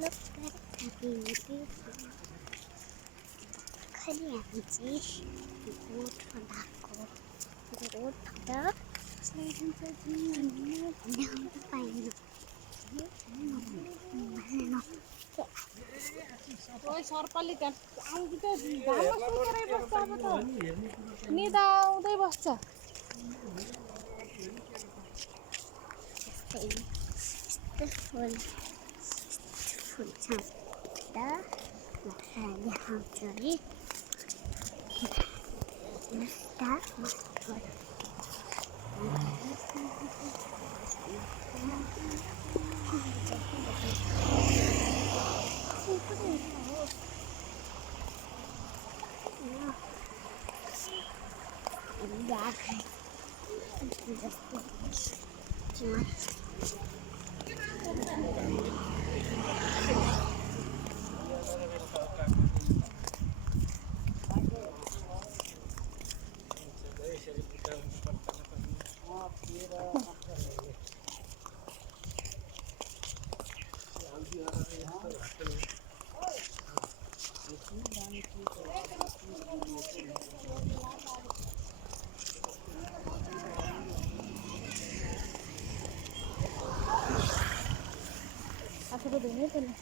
look at the beautiful खाली आमची गोठ दाखव गोठ पाहिजे सरपाली निदा आउँदै बस्छ फुल फुल छ देखाउँछ है आफूको धुनै पर्ने